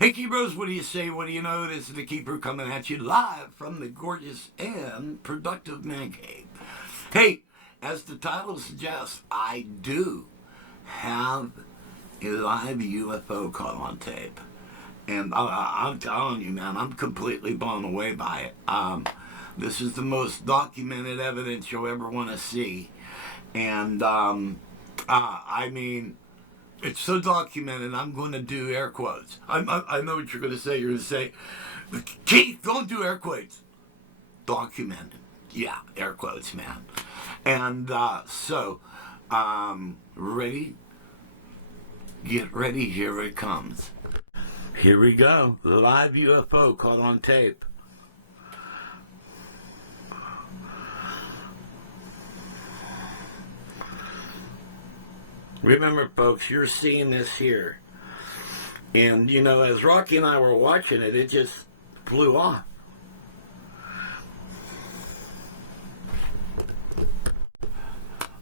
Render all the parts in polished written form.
Hey Keepers, what do you say? What do you know? This is the Keeper coming at you live from the gorgeous and productive man cave. Hey, as the title suggests, I do have a live UFO caught on tape. And I'm telling you, man, I'm completely blown away by it. This is the most documented evidence you'll ever want to see. And, I mean, it's so documented, I'm going to do air quotes. I know what you're going to say. You're going to say, Keith, don't do air quotes. Documented. Yeah, air quotes, man. And ready? Get ready, here it comes. Here we go. Live UFO caught on tape. Remember, folks, you're seeing this here. And, you know, as Rocky and I were watching it, it just flew off.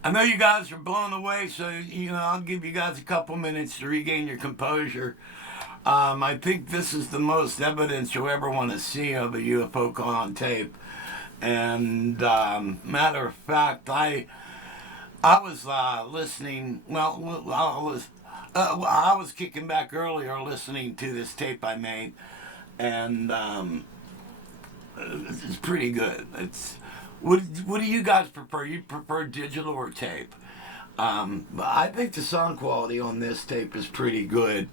I know you guys are blown away, so, you know, I'll give you guys a couple minutes to regain your composure. I think this is the most evidence you'll ever want to see of a UFO caught on tape. And, matter of fact, I was listening. Well, I was kicking back earlier, listening to this tape I made, and it's pretty good. It's what do you guys prefer? You prefer digital or tape? I think the sound quality on this tape is pretty good,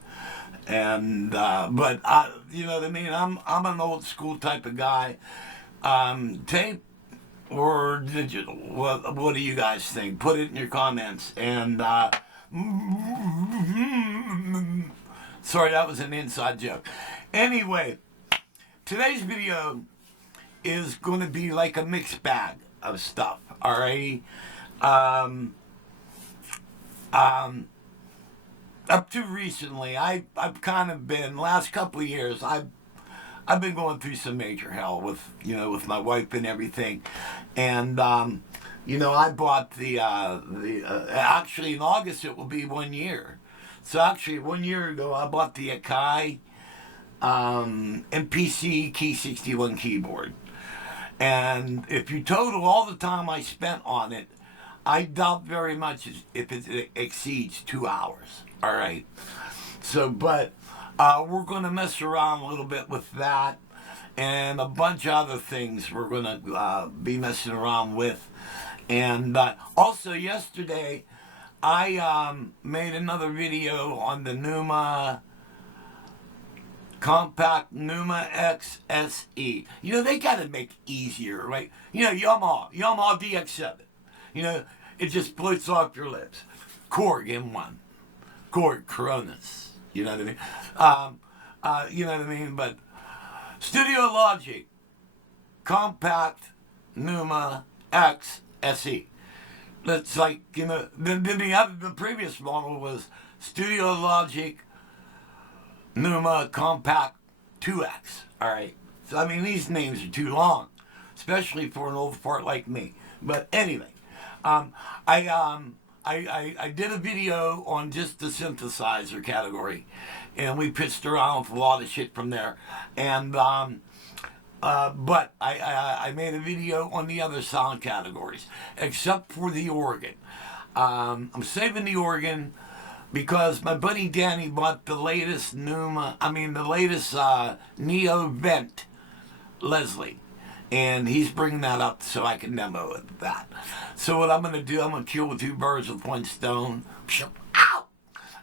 and but you know what I mean. I'm an old school type of guy. Tape or digital? What do you guys think? Put it in your comments. And sorry, that was an inside joke. Anyway, today's video is going to be like a mixed bag of stuff. Alrighty. Up to recently, I've kind of been last couple of years. I've been going through some major hell with my wife and everything, and you know, I bought the actually in August it will be 1 year. So actually 1 year ago I bought the Akai MPC Key 61 keyboard, and if you total all the time I spent on it, I doubt very much if it exceeds 2 hours. All right, so but. We're going to mess around a little bit with that and a bunch of other things we're going to be messing around with. And also yesterday, I made another video on the Numa Compact Numa X SE. You know, they got to make it easier, right? You know, Yamaha DX7. You know, it just floats off your lips. Korg M1. Korg Coronas. You know what I mean? You know what I mean? But Studio Logic Compact Numa X SE. That's like, you know, the previous model was Studio Logic Numa Compact 2X. All right. So, I mean, these names are too long, especially for an old fart like me. But anyway, I did a video on just the synthesizer category, and we pitched around with a lot of shit from there. And but I made a video on the other sound categories, except for the organ. I'm saving the organ because my buddy Danny bought the latest the latest Neo Vent Leslie. And he's bringing that up so I can demo that. So what I'm going to do, I'm going to kill 2 birds with 1 stone. Ow!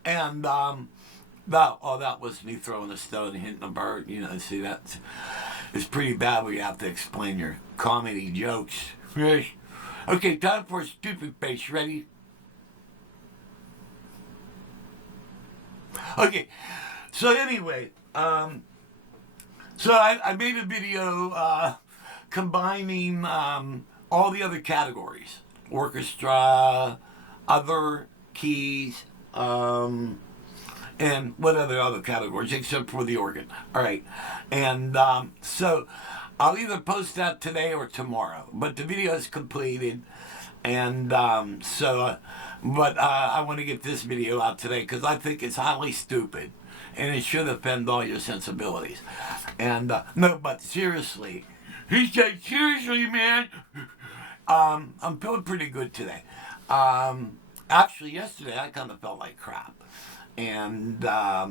And, that was me throwing a stone and hitting a bird. You know, see, it's pretty bad when you have to explain your comedy jokes. Okay, time for a stupid face. Ready? Okay, so anyway, so I made a video, combining all the other categories, orchestra, other keys, and what other categories except for the organ. All right, and so I'll either post that today or tomorrow, but the video is completed, and but I want to get this video out today because I think it's highly stupid. and it should offend all your sensibilities. And no, but seriously, he said, seriously, man, I'm feeling pretty good today. Actually, yesterday I kind of felt like crap, and I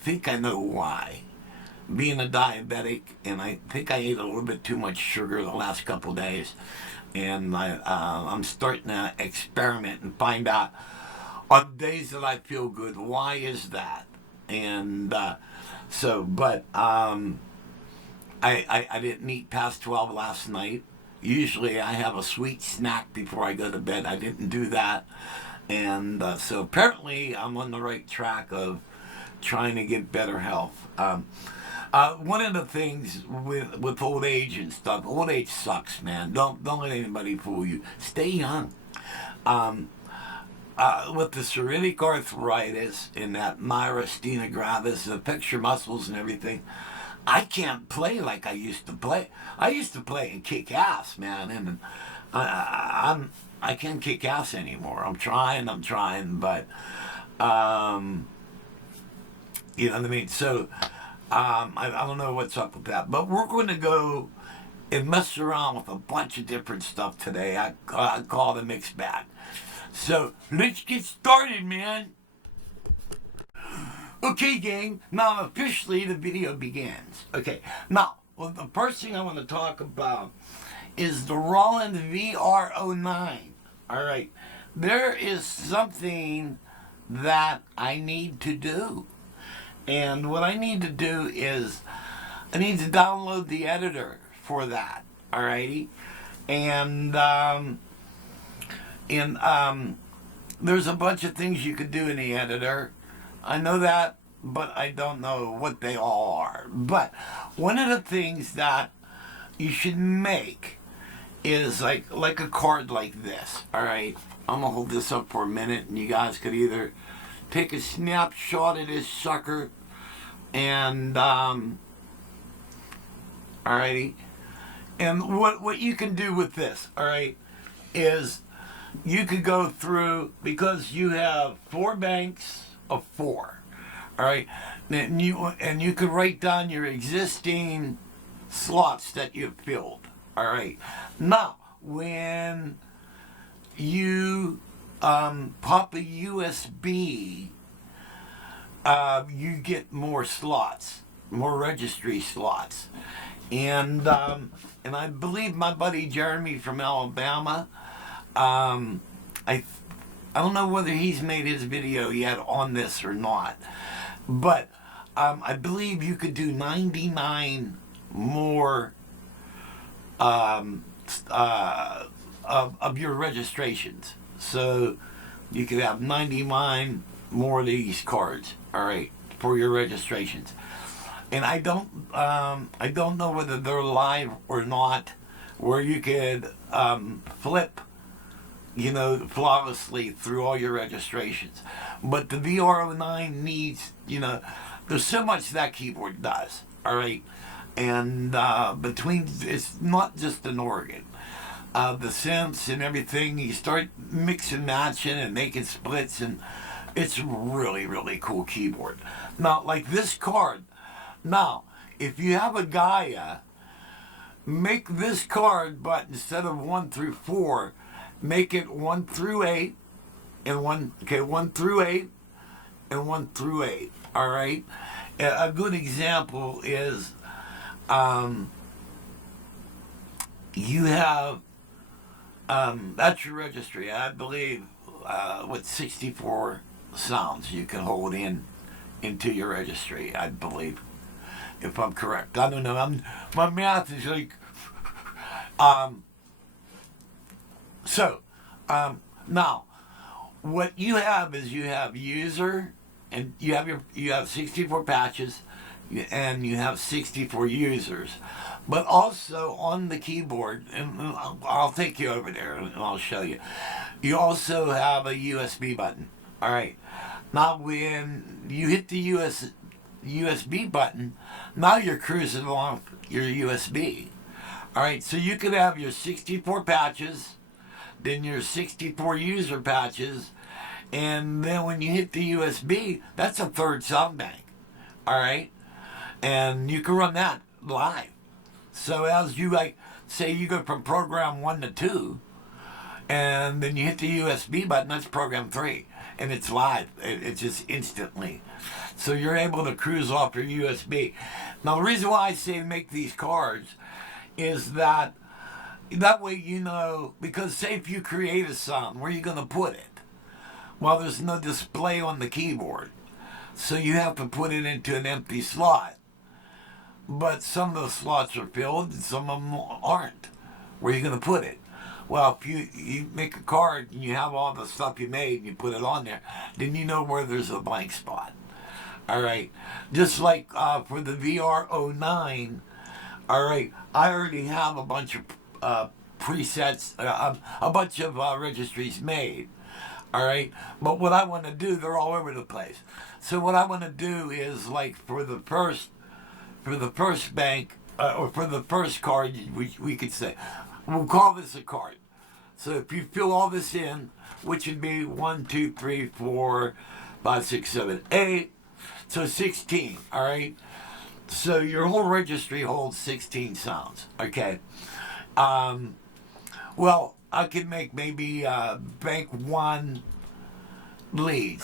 think I know why. Being a diabetic, and I think I ate a little bit too much sugar the last couple of days, and I'm starting to experiment and find out on days that I feel good, why is that? And but I didn't eat past 12 last night. Usually I have a sweet snack before I go to bed. I didn't do that, and so apparently I'm on the right track of trying to get better health. One of the things with old age and stuff, old age sucks, man. Don't let anybody fool you. Stay young. With the psoriatic arthritis and that myasthenia gravis, the picture muscles and everything, I can't play like I used to play. I used to play and kick ass, man, and I can't kick ass anymore. I'm trying, but you know what I mean. So I don't know what's up with that, but we're going to go and mess around with a bunch of different stuff today. I call it a mixed bag. So let's get started, man. Okay, gang, now officially the video begins. Okay, now, well, the first thing I want to talk about is the Roland VR09. All right, there is something that I need to do. And what I need to do is I need to download the editor for that. Alrighty, and there's a bunch of things you could do in the editor. I know that, but I don't know what they all are. But one of the things that you should make is like a card like this. Alright, I'm gonna hold this up for a minute, and you guys could either take a snapshot of this sucker and alrighty, and what you can do with this, alright, is you could go through, because you have 4 banks of 4, alright, and you could write down your existing slots that you've filled. Alright, now when you pop a USB, you get more slots, more registry slots, and I believe my buddy Jeremy from Alabama, I don't know whether he's made his video yet on this or not, but I believe you could do 99 more of your registrations. So you could have 99 more of these cards, all right, for your registrations. And I don't know whether they're live or not, where you could flip, you know, flawlessly through all your registrations. But the VR09 needs, you know, there's so much that keyboard does, all right. And between, it's not just an organ. The synths and everything, you start mixing, matching, and making splits, and it's really, really cool keyboard. Now, like this card, now, if you have a Gaia, make this card, but instead of 1 through 4, make it 1 through 8, and 1 through 8, and 1 through 8, all right? A good example is, you have, that's your registry, I believe, with 64 sounds you can hold into your registry, I believe, if I'm correct. I don't know, my math is like, now, what you have is you have user, and you have 64 patches, and you have 64 users. But also on the keyboard, and I'll take you over there and I'll show you, you also have a USB button. Alright, now when you hit the USB button, now you're cruising along your USB. Alright, so you could have your 64 patches, then your 64 user patches, And then when you hit the USB, that's a third sound bank. All right? And you can run that live. So as you like, say you go from program 1 to 2, and then you hit the USB button, that's program 3. And it's live. It's just instantly. So you're able to cruise off your USB. Now the reason why I say make these cards is that way you know, because say if you create a sound, where are you going to put it? Well, there's no display on the keyboard. So you have to put it into an empty slot. But some of the slots are filled and some of them aren't. Where are you going to put it? Well, if you make a card and you have all the stuff you made and you put it on there, then you know where there's a blank spot. All right. Just like for the VR09, all right, I already have a bunch of presets, a bunch of registries made. All right. But what I want to do, they're all over the place. So what I want to do is like for the first bank, or for the first card, we could say, we'll call this a card. So if you fill all this in, which would be 1, 2, 3, 4, 5, 6, 7, 8, so 16, all right? So your whole registry holds 16 sounds, okay? Well, I could make maybe bank 1 lead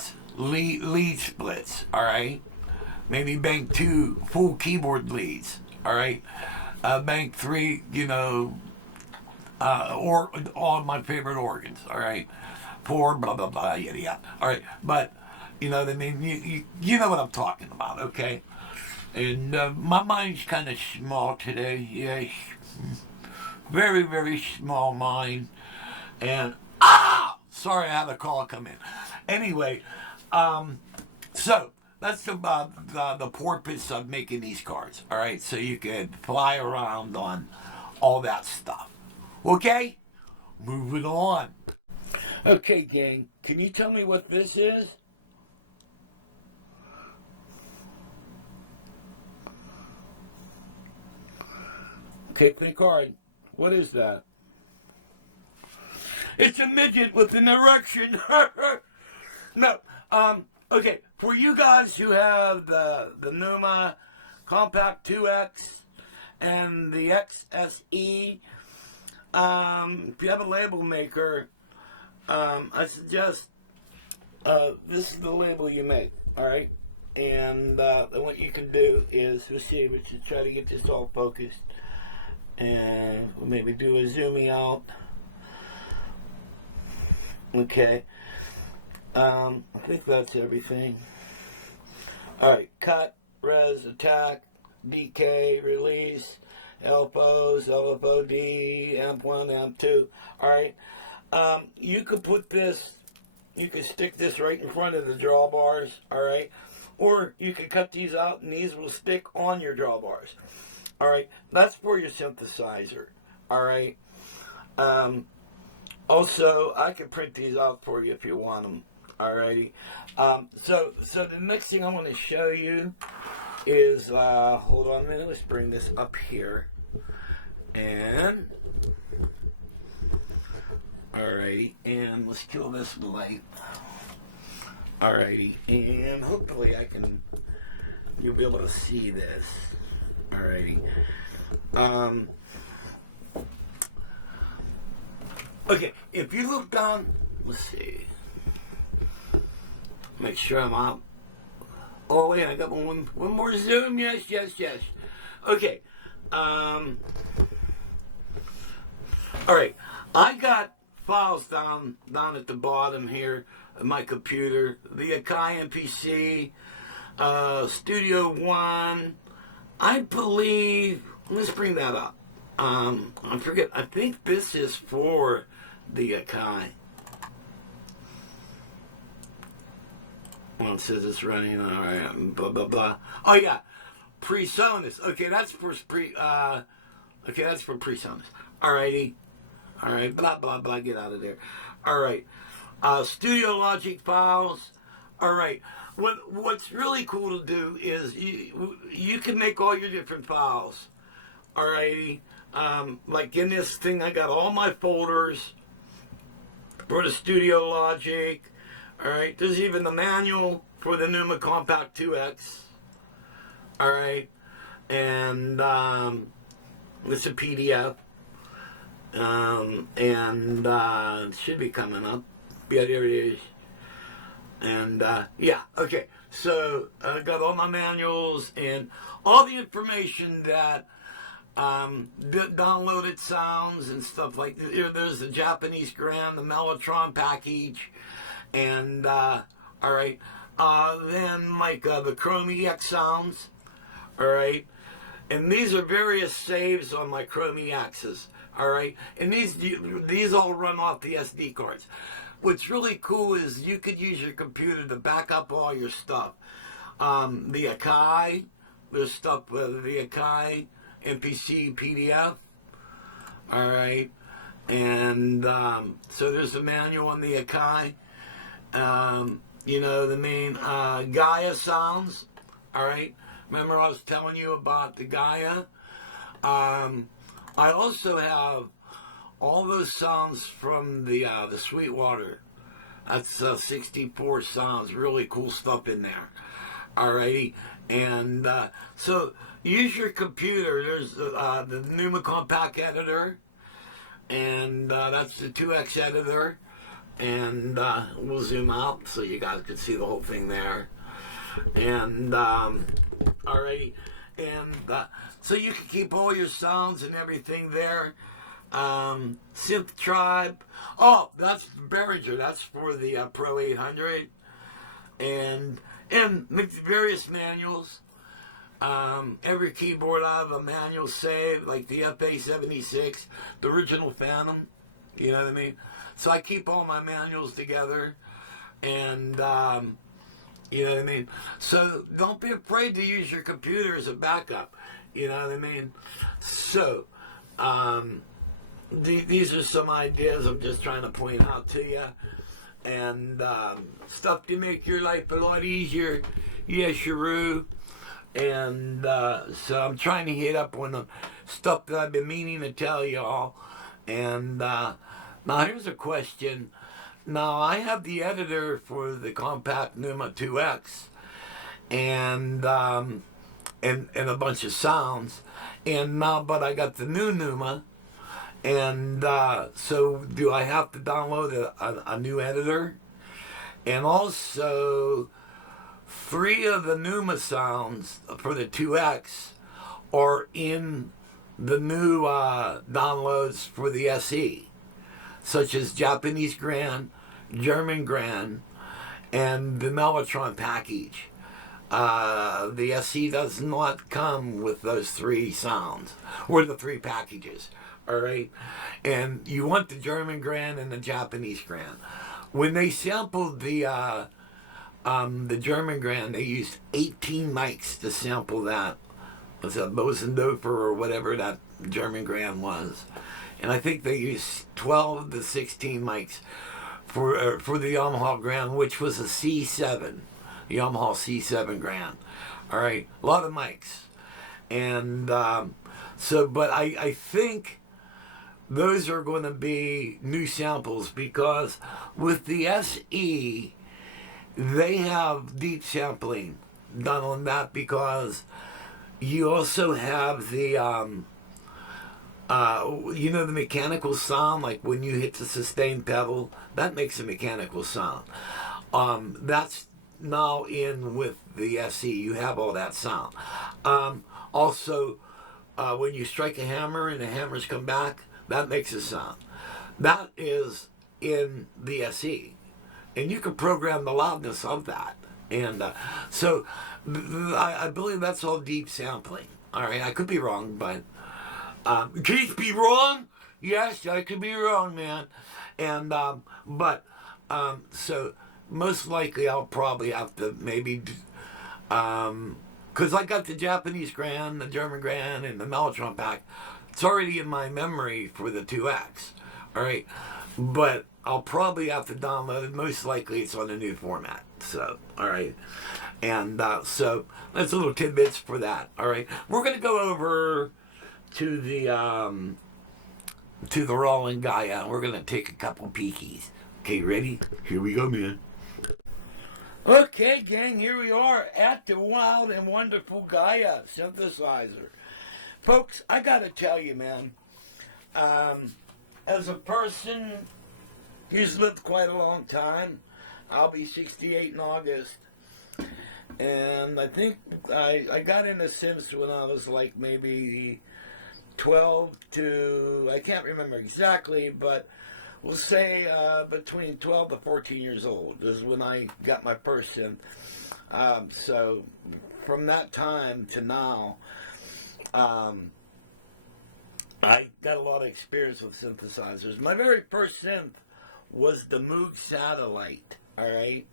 splits, all right? Maybe bank 2 full keyboard leads, all right? Bank 3, or all my favorite organs, all right? 4, blah, blah, blah, yada, yada. All right, but, you know what I mean? You know what I'm talking about, okay? And my mind's kind of small today, yes. Very, very small mind. And, sorry, I had a call come in. Anyway, so that's the purpose of making these cards, all right? So you could fly around on all that stuff. Okay? Moving on. Okay, gang, can you tell me what this is? Okay, pick a card. What is that? It's a midget with an erection. No, okay, for you guys who have the Numa Compact 2X and the XSE, if you have a label maker, I suggest this is the label you make, all right? And then what you can do is, let's see, we should try to get this all focused, and we'll maybe do a zooming out. Okay, I think that's everything. All right, cut, res, attack, decay, release, LFOs, LFOD, amp1, amp2. All right, you could put this, you could stick this right in front of the drawbars, all right? Or you could cut these out and these will stick on your drawbars. All right, that's for your synthesizer, all right? Also, I can print these out for you if you want them, all righty? So the next thing I want to show you is, hold on a minute, let's bring this up here. And, alrighty, and let's kill this light. Alrighty, and hopefully you'll be able to see this. Alrighty. Okay, if you look down, let's see. Make sure I'm out. Oh wait, I got one more zoom. Yes. Okay. Alright, I got files down at the bottom here of my computer. The Akai MPC, Studio One. I believe, let's bring that up. I forget, I think this is for the Akai. Well, it says it's running, alright, blah, blah, blah. Oh yeah, PreSonus. Okay, that's for PreSonus. Alrighty. Alright, blah, blah, blah, get out of there. Alright, Studio Logic files. Alright, what's really cool to do is you can make all your different files. Alrighty, like in this thing, I got all my folders for the Studio Logic. Alright, there's even the manual for the Numa Compact 2X. Alright, and it's a PDF. It should be coming up. Yeah, there it is. And yeah, okay. So I got all my manuals and all the information that downloaded sounds and stuff like that. There's the Japanese Grand, the Mellotron package, and all right. Then like the Chrome EX sounds, all right. And these are various saves on my Chrome EXs, all right. And these all run off the SD cards. What's really cool is you could use your computer to back up all your stuff. The Akai, there's stuff with the Akai MPC PDF, all right. And so there's a manual on the Akai. You know, the main Gaia sounds, all right. Remember I was telling you about the Gaia? I also have all those sounds from the Sweetwater. That's 64 sounds, really cool stuff in there. Alrighty, and so use your computer. There's the Numa Compact editor, and that's the 2X editor. And we'll zoom out so you guys can see the whole thing there. And alrighty, and so you can keep all your sounds and everything there. Synth Tribe. Oh, that's Behringer. That's for the Pro 800. And various manuals. Every keyboard I have a manual saved, like the FA76, the original Phantom. You know what I mean? So I keep all my manuals together. And, you know what I mean? So don't be afraid to use your computer as a backup. You know what I mean? So, these are some ideas I'm just trying to point out to you, and stuff to make your life a lot easier. Yes, Sharu. And so I'm trying to hit up on the stuff that I've been meaning to tell y'all. And now here's a question. Now I have the editor for the Compact Numa 2X, and a bunch of sounds. And now, but I got the new Numa. And so do I have to download a new editor? And also, 3 of the Numa sounds for the 2X are in the new downloads for the SE, such as Japanese Grand, German Grand, and the Mellotron package. The SE does not come with those 3 sounds, or the 3 packages. All right, and you want the German Grand and the Japanese Grand. When they sampled the German Grand, they used 18 mics to sample that. Was it Bosendorfer or whatever that German Grand was? And I think they used 12 to 16 mics for the Yamaha Grand, which was a C7, Yamaha C7 Grand. All right, a lot of mics, and so, but I think those are going to be new samples, because with the SE, they have deep sampling done on that, because you also have the, you know, the mechanical sound, like when you hit the sustain pedal, that makes a mechanical sound. That's now in with the SE, you have all that sound. Also, when you strike a hammer and the hammers come back, that makes a sound. That is in the SE. And you can program the loudness of that. And so I believe that's all deep sampling. All right, I could be wrong, but can you be wrong? Yes, I could be wrong, man. And so most likely I'll probably have to maybe, because I got the Japanese Grand, the German Grand, and the Mellotron pack. It's already in my memory for the 2X, all right? But I'll probably have to download it. Most likely it's on a new format, so, all right? And so that's a little tidbits for that, all right? We're going to go over to the Roland Gaia. We're going to take a couple peekies. Okay, ready? Here we go, man. Okay, gang, here we are at the wild and wonderful Gaia synthesizer. Folks, I gotta tell you, man, as a person who's lived quite a long time, I'll be 68 in August, and I think I got into synths when I was like maybe 12 to, I can't remember exactly, but we'll say between 12 to 14 years old is when I got my first synth. So from that time to now, I got a lot of experience with synthesizers. My very first synth was the Moog Satellite, alright?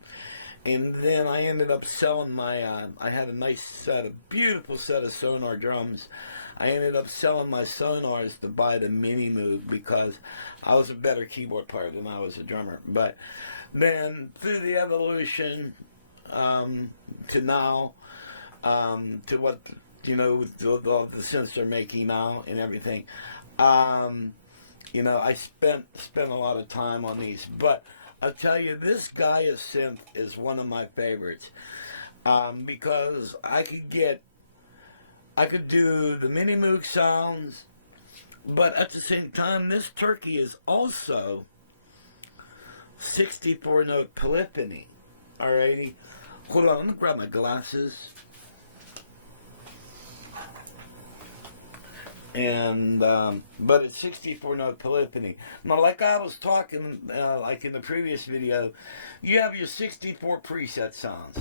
And then I ended up selling my, I had a nice set, a beautiful set of Sonar drums. I ended up selling my Sonars to buy the Mini Moog because I was a better keyboard player than I was a drummer. But then through the evolution to now, to what, you know, with all the synths they're making now and everything, you know, I spent a lot of time on these. But I'll tell you, this Gaia synth is one of my favorites because I could do the Mini Moog sounds, but at the same time, this turkey is also 64-note polyphony. Alrighty, hold on, I'm gonna grab my glasses. And but it's 64-note polyphony. Now, like I was talking, like in the previous video, you have your 64 preset sounds.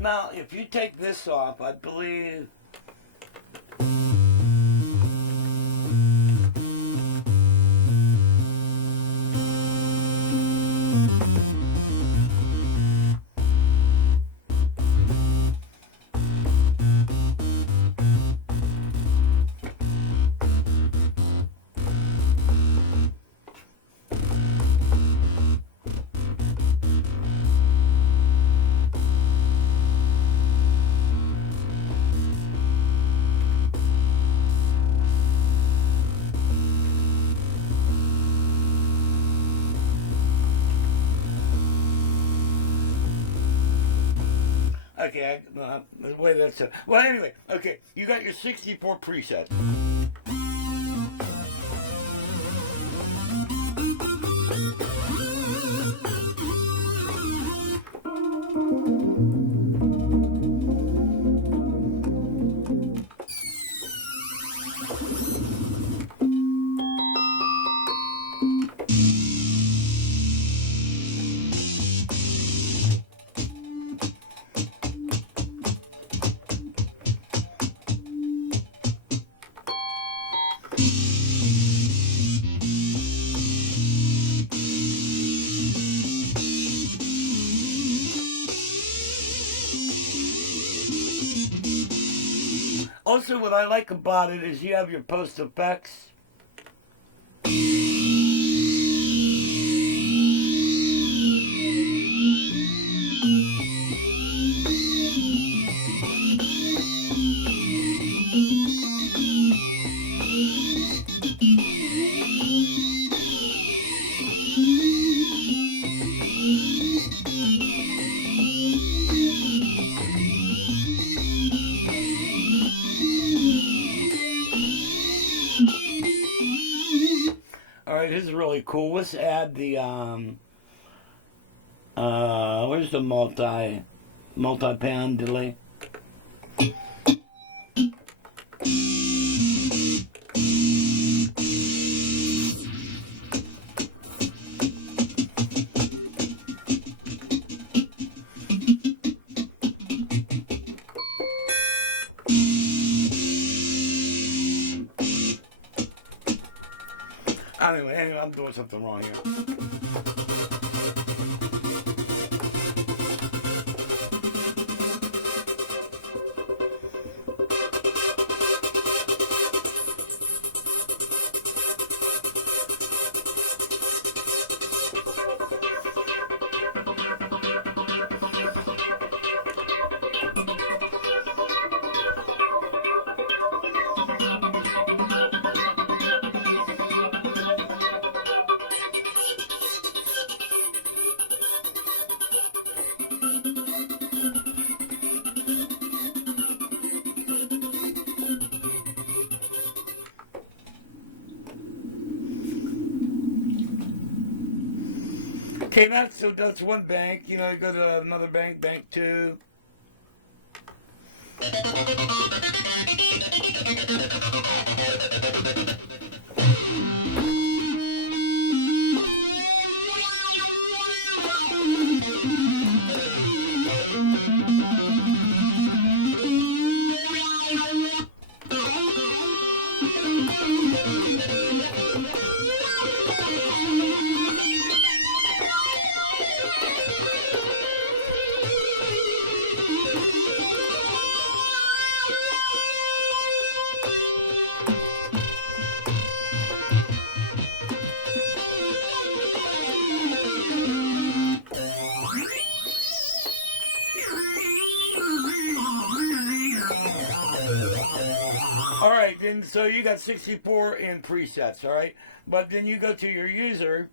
Now, if you take this off, I believe. Okay, the way that's it. Well, anyway, okay, you got your 64 presets. Also, what I like about it is you have your post effects. Alright, this is really cool. Let's add the where's the multi-pan delay? Anyway, I'm doing something wrong here. Okay, that's one bank. You know, you go to another bank, bank two. Alright, then so you got 64 in presets, alright? But then you go to your user.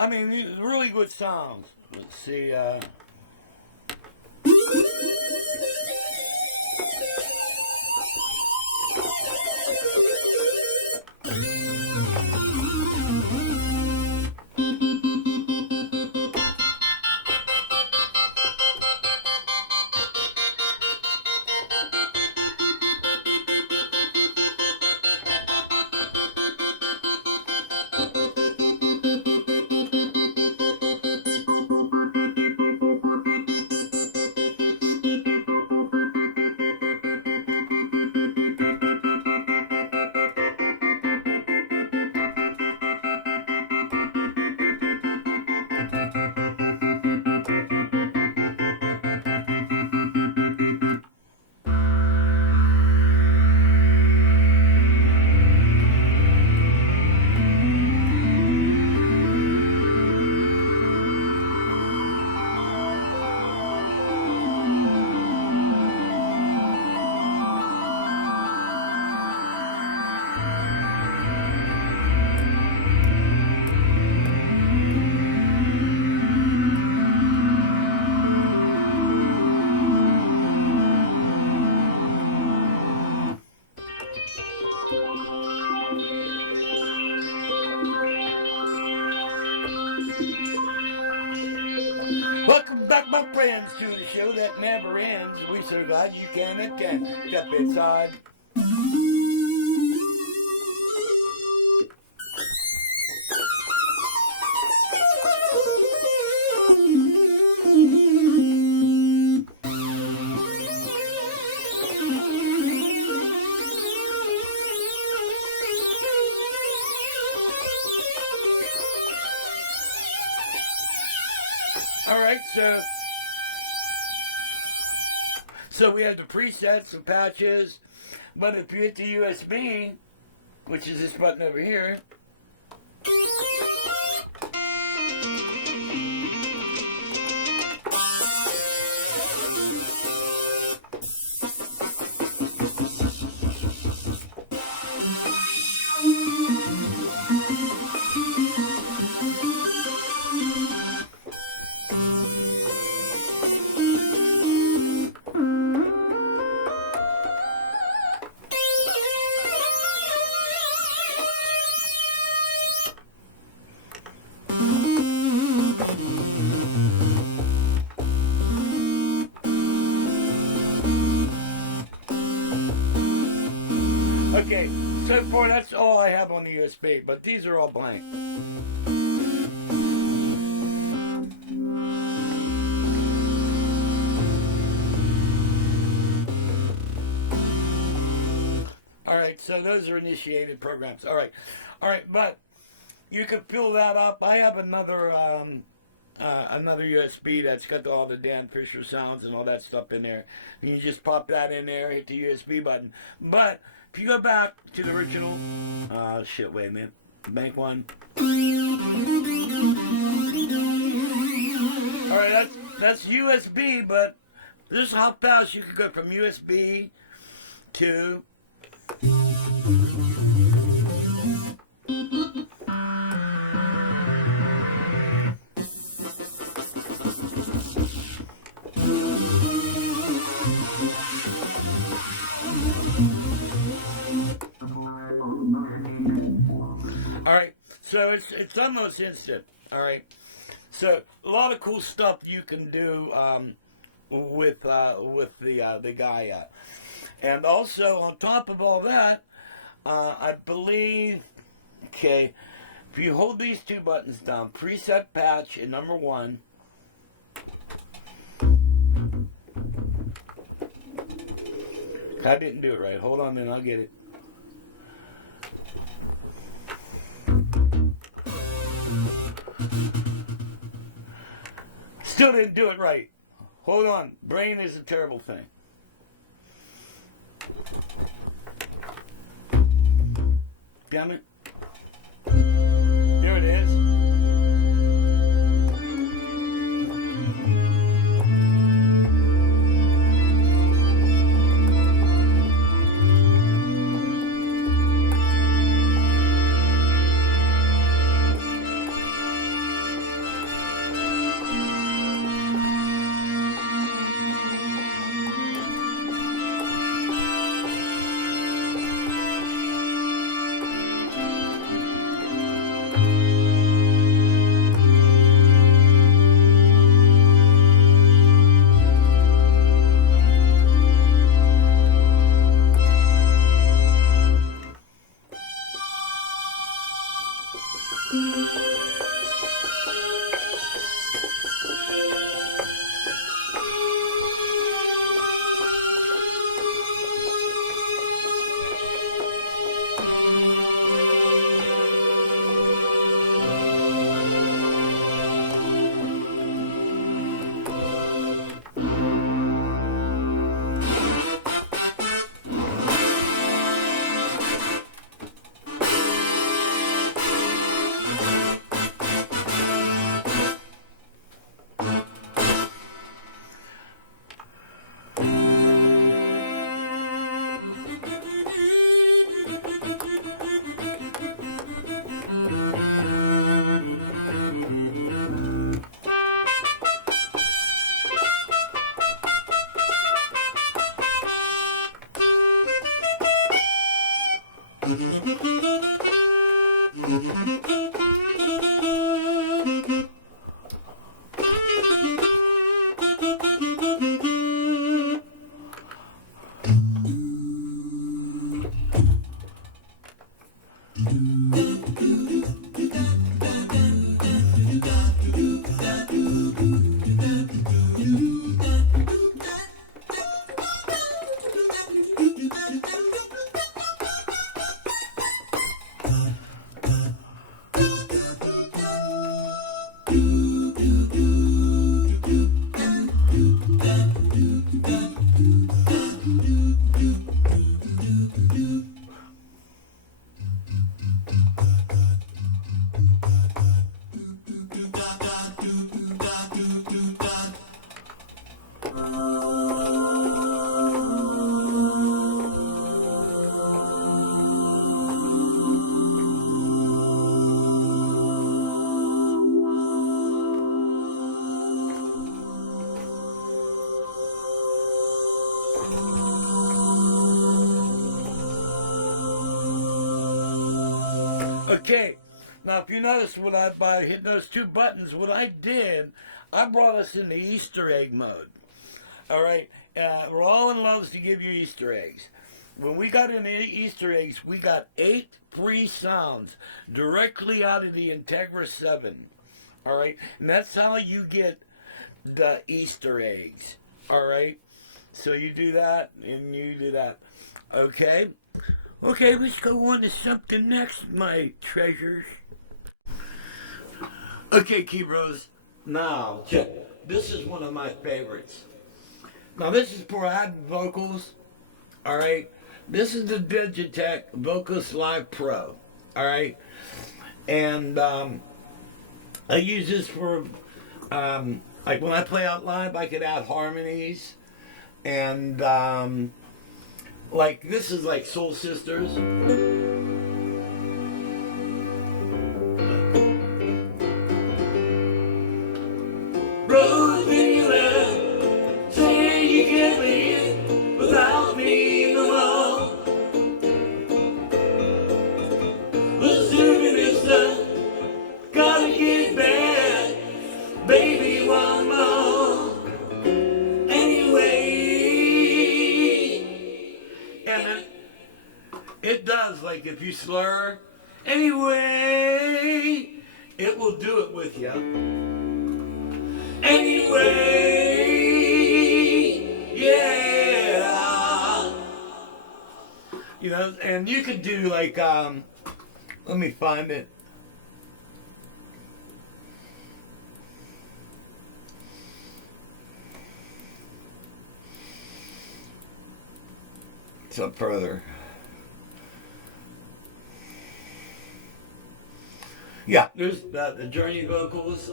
I mean, these are really good sounds. Let's see, welcome back, my friends, to the show that never ends. We so glad you can attend. Step inside. Alright, so we have the presets and patches, but if you hit the USB, which is this button over here, Okay, so far that's all I have on the USB, but these are all blank. Alright, so those are initiated programs. Alright, but you can fill that up. I have another USB that's got all the Dan Fisher sounds and all that stuff in there. And you just pop that in there, hit the USB button. But if you go back to the original, shit, wait a minute, bank one. Alright, that's USB, but this is how fast you can go from USB to Alright, so it's almost instant. Alright, so a lot of cool stuff you can do with the Gaia. And also, on top of all that, I believe, okay, if you hold these two buttons down, preset patch and number 1, I didn't do it right. Hold on a minute, I'll get it. Still didn't do it right. Hold on. Brain is a terrible thing. Damn it. There it is. Okay, now if you notice by hitting those two buttons, what I did, I brought us into Easter egg mode. All right, Roland loves to give you Easter eggs. when we got in the Easter eggs, we got 8 free sounds directly out of the Integra 7. All right, and that's how you get the Easter eggs. All right, so you do that and you do that. Okay, let's go on to something next, my treasures. Okay, Keyros, now check. This is one of my favorites. Now this is for adding vocals. All right, this is the Digitech Vocalist Live Pro. All right, and I use this for like when I play out live, I could add harmonies, and like this is like Soul Sisters. Rose in your love, say you can't live without me no more. Assuming this stuff, gotta get back, baby, one more. Anyway, and it does, like if you slur, anyway, it will do it with you. Anyway, yeah. You know, and you could do like, let me find it. It's up further. Yeah, there's the Journey vocals.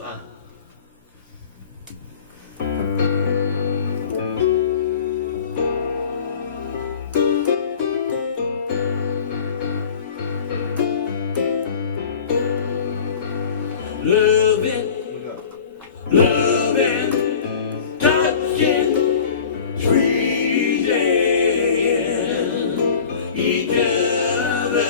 Loving, touching, squeezing each other.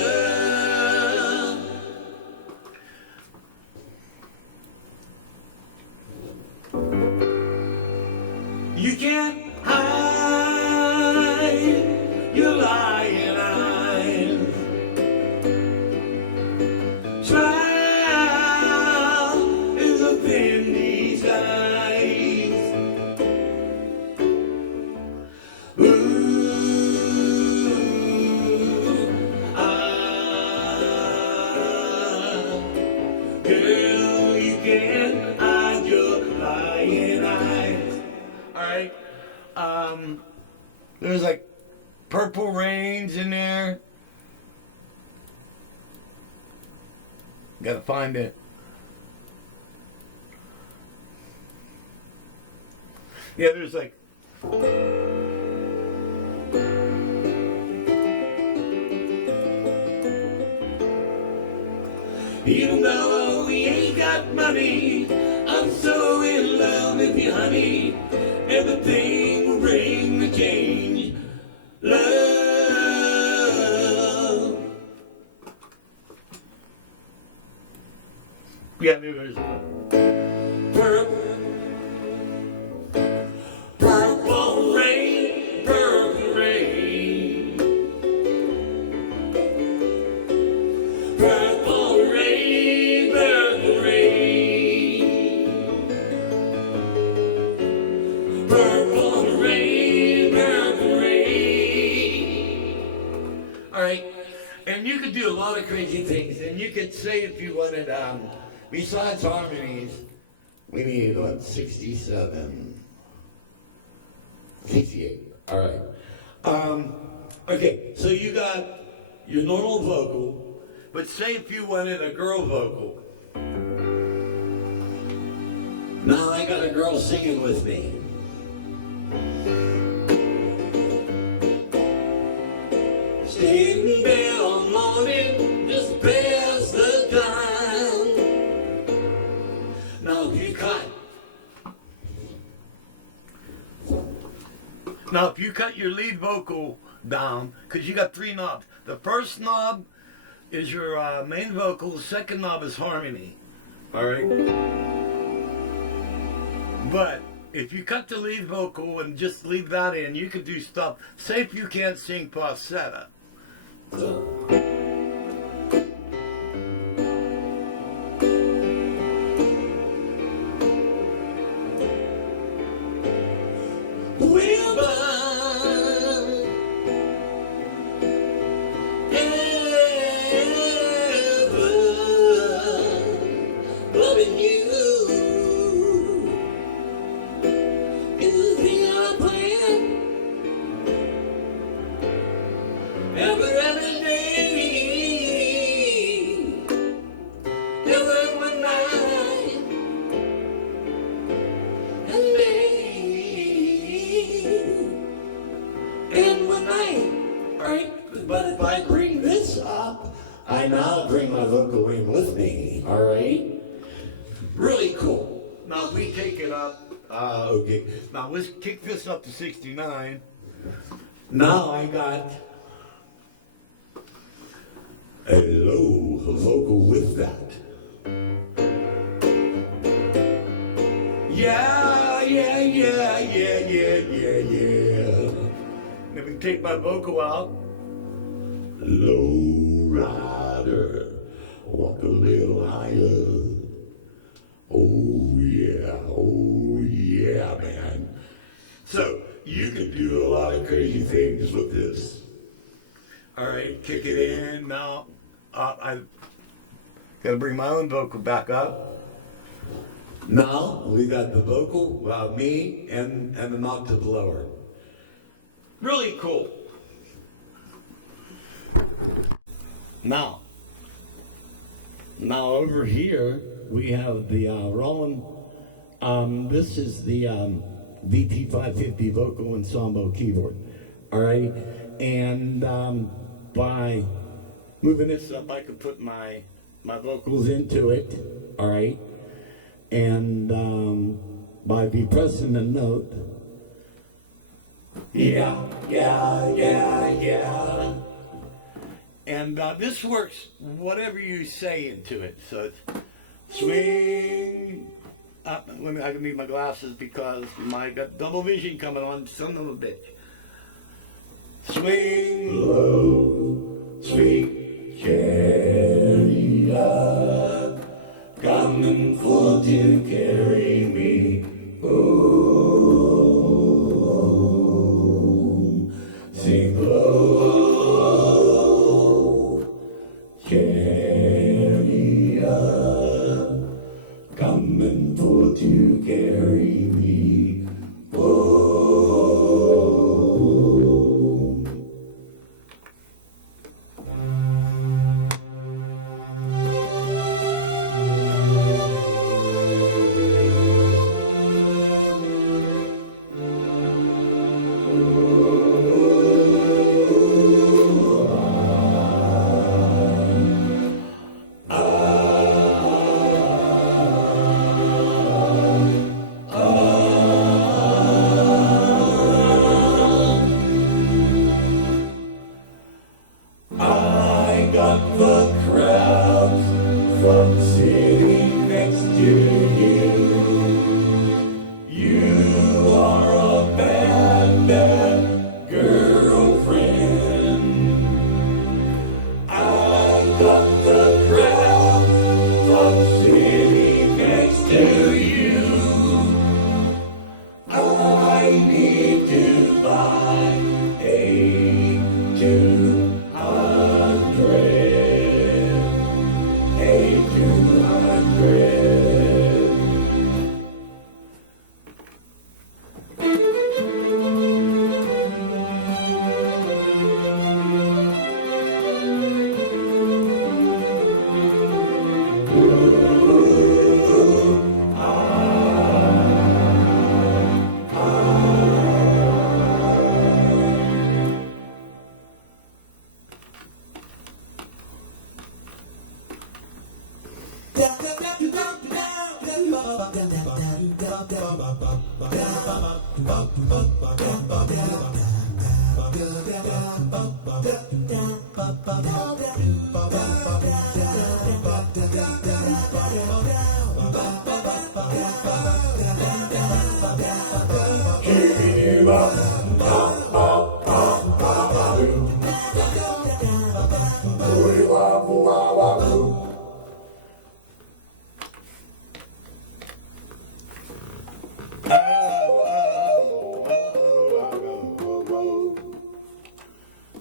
You can't hide your lying eyes. Smile is a thin disguise. Girl, you can't hide your lying eyes. Alright, there's like Purple Rains in there. Gotta find it. Yeah, there's like even though we ain't got money, I'm so in love with you, honey. Everything will bring the change. Love. Yeah, there's purple rain, purple rain. Purple rain, purple rain. Purple rain, purple rain. Alright, and you could do a lot of crazy things, and you could say if you wanted, besides harmonies, we need, what, 67? 68. All right. Okay, so you got your normal vocal, but say if you wanted a girl vocal. Now I got a girl singing with me. Staying in bed all morning, just pass the time. Now if you cut your lead vocal down, because you got 3 knobs. The first knob is your main vocal. The second knob is harmony. All right. But if you cut the lead vocal and just leave that in, you can do stuff. Say if you can't sing falsetto. But if I bring this up, I now bring my vocal in with me, all right? Really cool. Now we take it up. Okay. Now let's kick this up to 69. Now I got a low vocal with that. Yeah. Then we take my vocal out. Low rider, walk a little higher. Oh yeah, man. So you can do a lot of crazy things with this. All right, kick it in. Now I gotta bring my own vocal back up. Now we got the vocal, me, and an octave lower. Really cool. Now over here we have the Roland. This is the VT550 vocal ensemble keyboard. All right, and by moving this up, I can put my vocals into it. All right, and by depressing the note. Yeah. And this works whatever you say into it. So it's swing up. I need my glasses because I got double vision coming on, son of a bitch. Swing low, sweet chariot, coming for to carry me home. Sing low. Coming for to carry me home.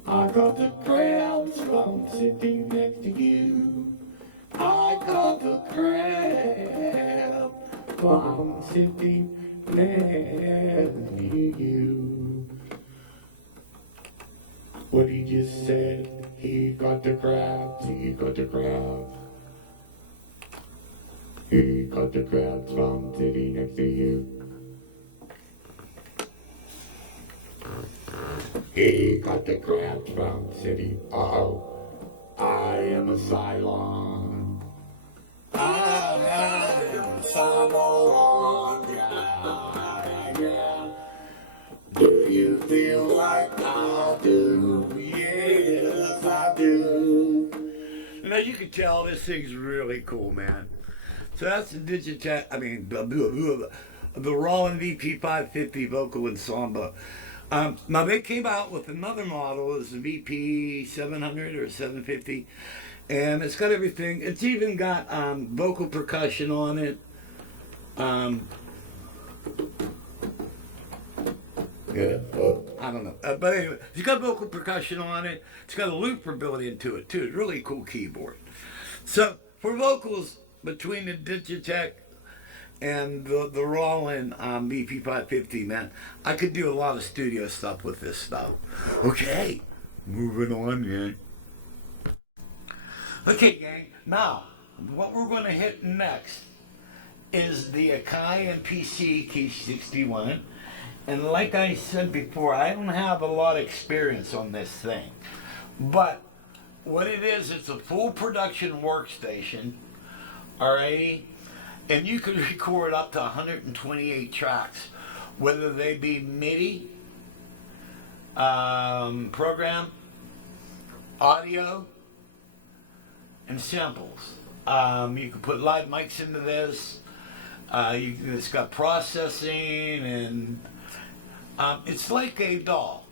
I got the crabs from sitting next to you. I got the crab from sitting next to you. What he just said, he got the crabs, he got the crabs. He got the crabs from sitting next to you. He got the crabs from city. Oh, I am a Cylon. I am a Cylon. Yeah. Do you feel like I do? Yes, I do. Now you can tell this thing's really cool, man. So that's the Digitech, the Roland VP550 vocal ensemble. Now they came out with another model, it's the VP 700 or 750, and it's got everything. It's even got vocal percussion on it. Yeah. I don't know, but anyway, it's got vocal percussion on it. It's got a looper built into it too. It's a really cool keyboard. So for vocals between the Digitech and the Roland VP550, man, I could do a lot of studio stuff with this stuff. Okay, moving on, gang. Okay, gang, now, what we're going to hit next is the Akai MPC K61. And like I said before, I don't have a lot of experience on this thing. But what it is, it's a full production workstation, alrighty? And you can record up to 128 tracks, whether they be MIDI, program, audio, and samples. You can put live mics into this. It's got processing, and it's like a DAW,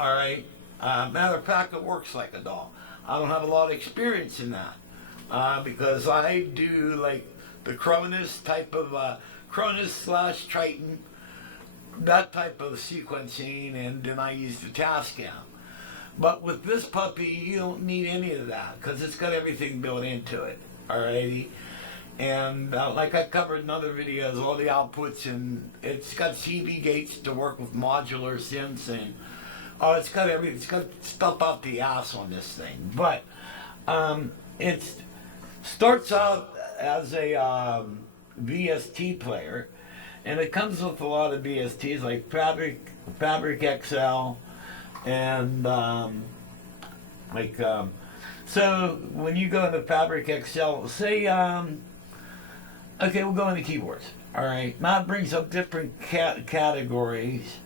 all right? Matter of fact, it works like a DAW. I don't have a lot of experience in that because I do like the Cronus type of Cronus/Triton, that type of sequencing, and then I use the Tascam. But with this puppy, you don't need any of that because it's got everything built into it, alrighty? And like I covered in other videos, all the outputs, and it's got CB gates to work with modular synths, and it's got everything. It's got stuff out the ass on this thing. But it starts out as a VST player, and it comes with a lot of VSTs like Fabric XL, and so when you go into Fabric XL, say okay, we'll go into keyboards. All right, now it brings up different categories,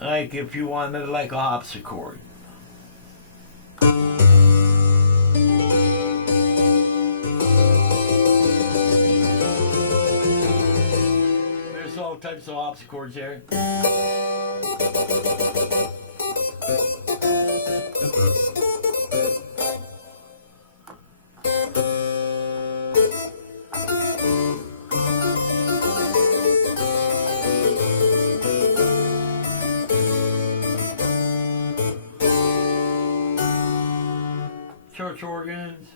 like if you wanted like a harpsichord. There's all types of harpsichords there. Church organs.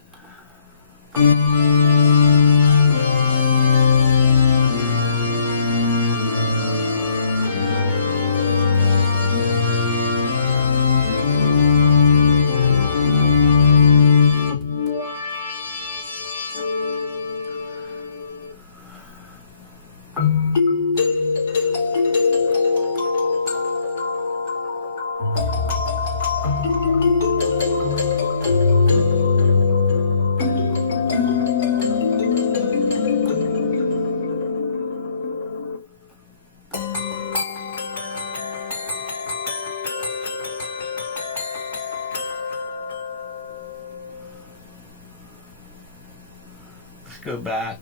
Go back.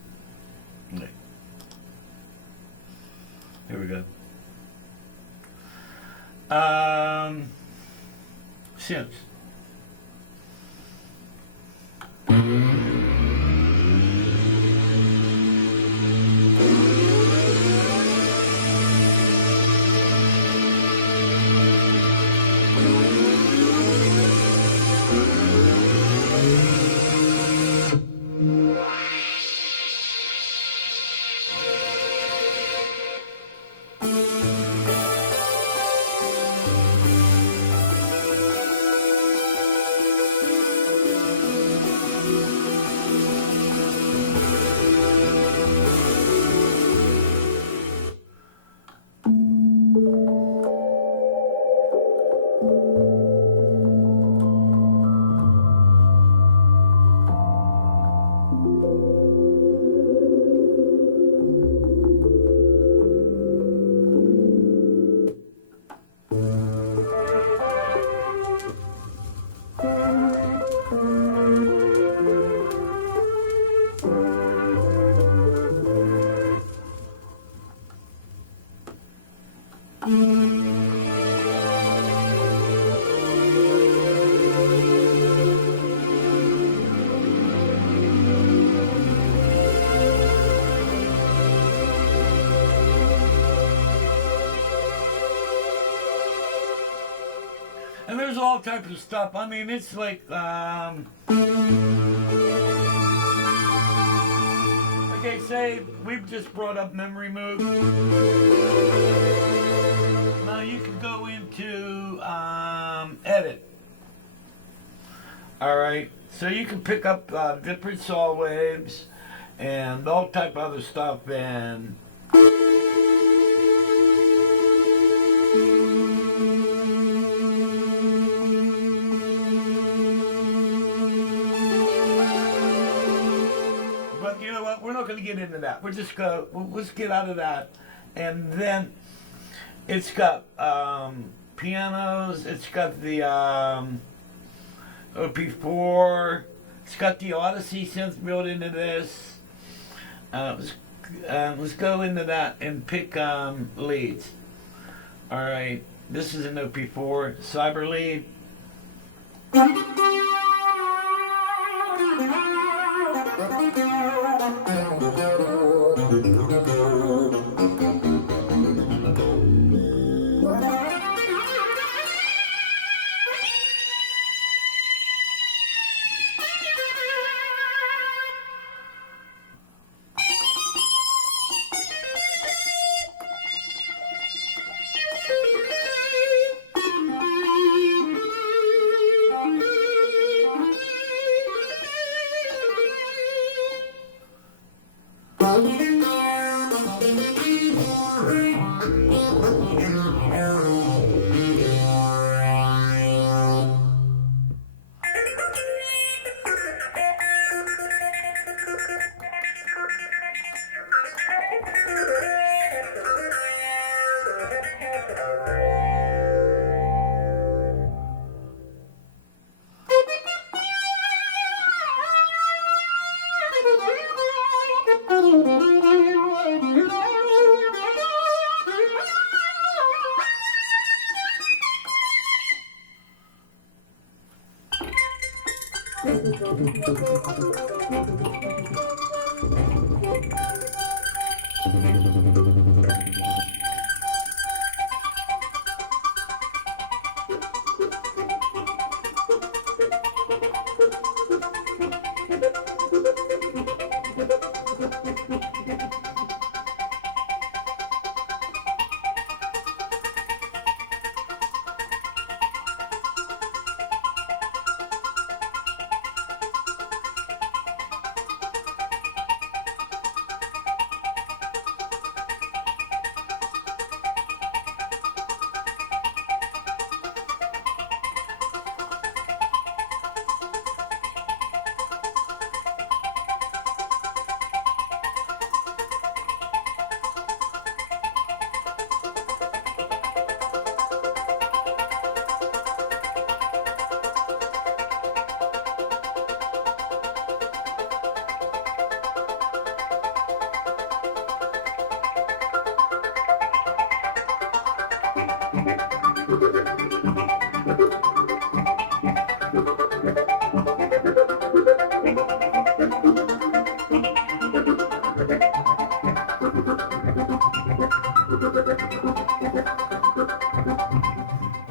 Here we go. Synths. And there's all types of stuff. I mean, it's like okay, say we've just brought up memory moves. Now you can go into edit. All right, so you can pick up different saw waves and all type of other stuff and. We're not going to get into that. Let's get out of that. And then it's got pianos. It's got the OP4. It's got the Odyssey synth built into this. Let's go into that and pick leads. All right. This is an OP4 cyber lead.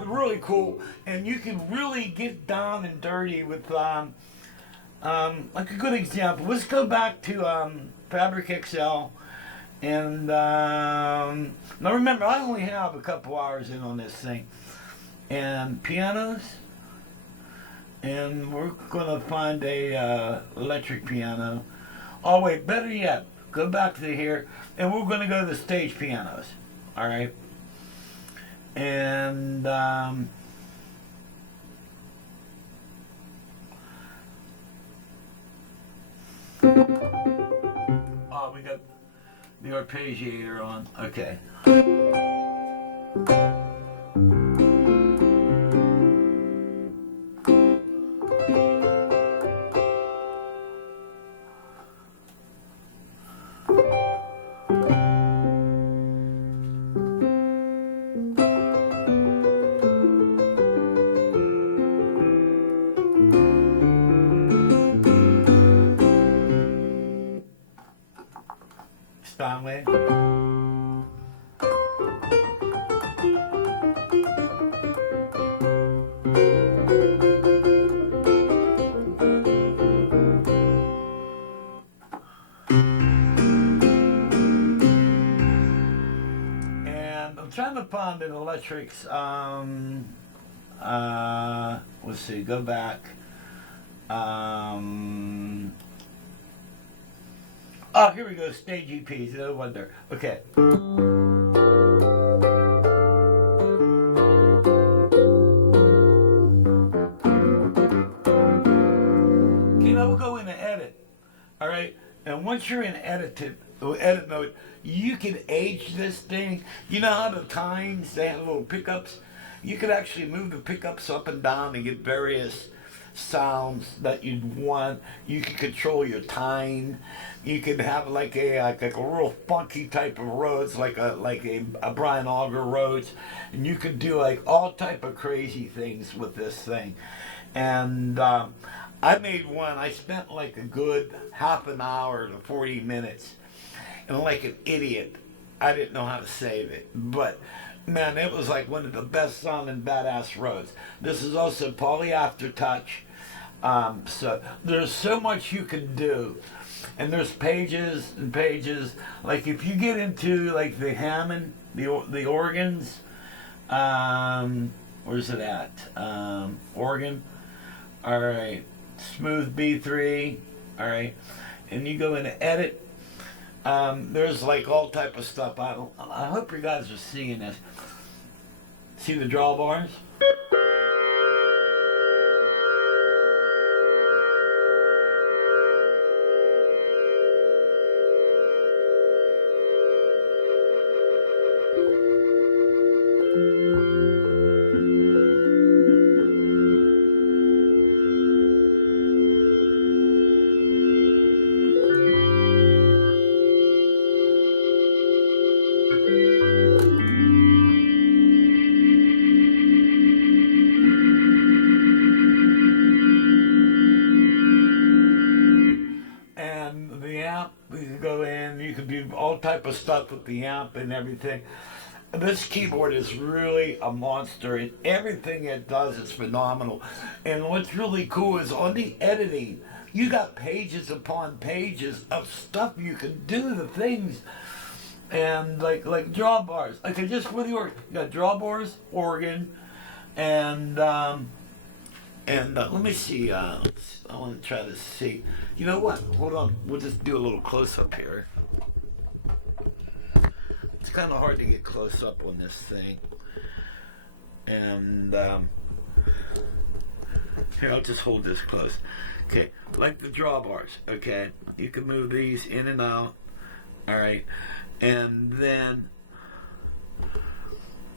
Really cool, and you can really get down and dirty with like a good example. Let's go back to Fabric XL, and now remember, I only have a couple hours in on this thing, and pianos, and we're gonna find a electric piano. Oh wait, better yet, go back to here, and we're gonna go to the stage pianos. All right. And oh, we got the arpeggiator on. Okay. Steinway. And I'm trying to find an electrics. Let's see. Go back. Oh, here we go. Stage EPs. No wonder. Okay. Okay, now we'll go into edit. All right. And once you're in edit mode, you can age this thing. You know how the tines, they have little pickups? You could actually move the pickups up and down and get various sounds that you'd want. You can control your tine. You could have like a real funky type of Rhodes, like a Brian Auger Rhodes, and you could do like all type of crazy things with this thing. And I made one. I spent like a good half an hour to 40 minutes, and like an idiot, I didn't know how to save it, but man, it was like one of the best sounding badass Rhodes. This is also poly aftertouch. So there's so much you can do, and there's pages and pages. Like if you get into like the Hammond, the organs, where's it at? Organ. All right, smooth B3. All right, and you go into edit. There's like all type of stuff. I hope you guys are seeing this. See the drawbars? All type of stuff with the amp and everything. This keyboard is really a monster, and everything it does is phenomenal. And what's really cool is on the editing, you got pages upon pages of stuff you can do, the things, and like drawbars. Okay, just for the organ, you got drawbars, organ, and let me see. I want to try to see. You know what? Hold on. We'll just do a little close up here. It's kind of hard to get close up on this thing. And here, I'll just hold this close. Okay, like the drawbars. Okay, you can move these in and out. All right, and then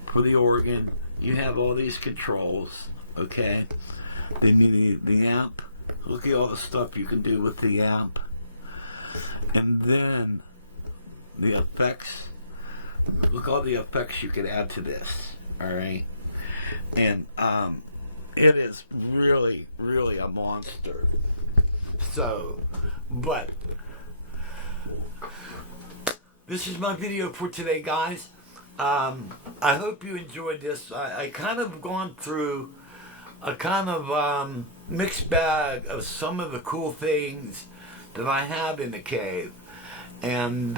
for the organ, you have all these controls. Okay, then you need the amp. Look at all the stuff you can do with the amp, and then the effects. Look all the effects you can add to this. All right, And it is really, really a monster. So, but this is my video for today, guys. I hope you enjoyed this. I kind of gone through a kind of mixed bag of some of the cool things that I have in the cave, and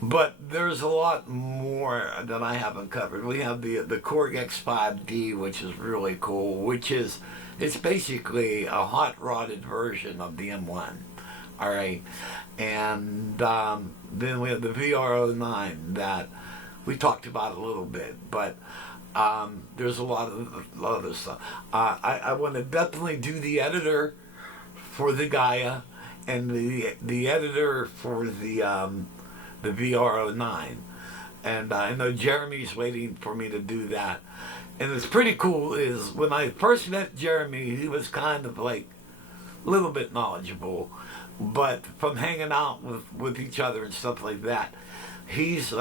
but there's a lot more that I haven't covered. We have the Korg X5D, which is really cool, which is, it's basically a hot rodded version of the M1. All right, and then we have the VR09 that we talked about a little bit, but there's a lot of other stuff. I want to definitely do the editor for the Gaia and the editor for the VR09, and I know Jeremy's waiting for me to do that. And it's pretty cool is when I first met Jeremy, he was kind of like a little bit knowledgeable, but from hanging out with each other and stuff like that, he's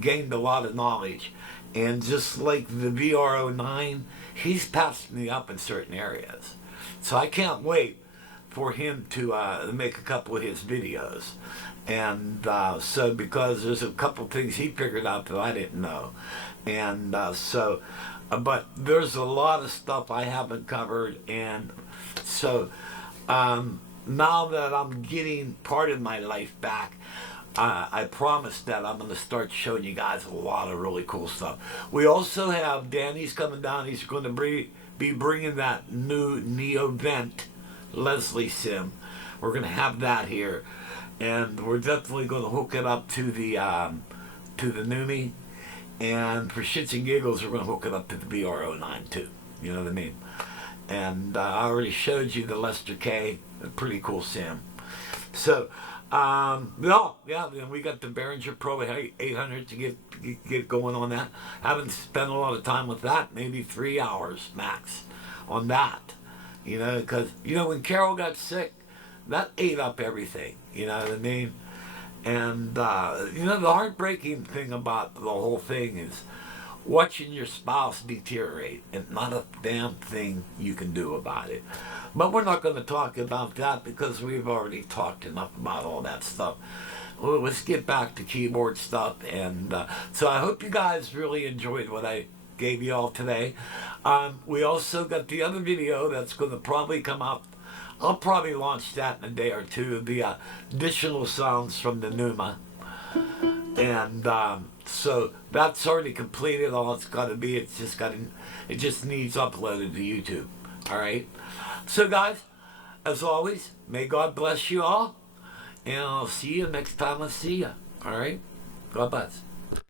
gained a lot of knowledge. And just like the VR09, he's passed me up in certain areas. So I can't wait for him to make a couple of his videos. And so because there's a couple things he figured out that I didn't know. And but there's a lot of stuff I haven't covered. And so now that I'm getting part of my life back, I promise that I'm going to start showing you guys a lot of really cool stuff. We also have Danny's coming down. He's going to be bringing that new Neo Vent Leslie sim. We're going to have that here, and we're definitely going to hook it up to the Numi. And for shits and giggles, we're going to hook it up to the VR09 too. You know what I mean? And I already showed you the Lester K, a pretty cool sim. So. No, yeah, we got the Behringer Pro 800 to get going on that. Haven't spent a lot of time with that, maybe 3 hours max on that. You know, because, you know, when Carol got sick, that ate up everything, you know what I mean? And, you know, the heartbreaking thing about the whole thing is watching your spouse deteriorate and not a damn thing you can do about it. But we're not going to talk about that because we've already talked enough about all that stuff. Well, let's get back to keyboard stuff. And so I hope you guys really enjoyed what I gave you all today. We also got the other video that's going to probably come out. I'll probably launch that in a day or two. The additional sounds from the Numa. And so that's already completed. All it's got to be, it just needs uploaded to YouTube. All right. So guys, as always, may God bless you all, and I'll see you next time I see you. All right. God bless.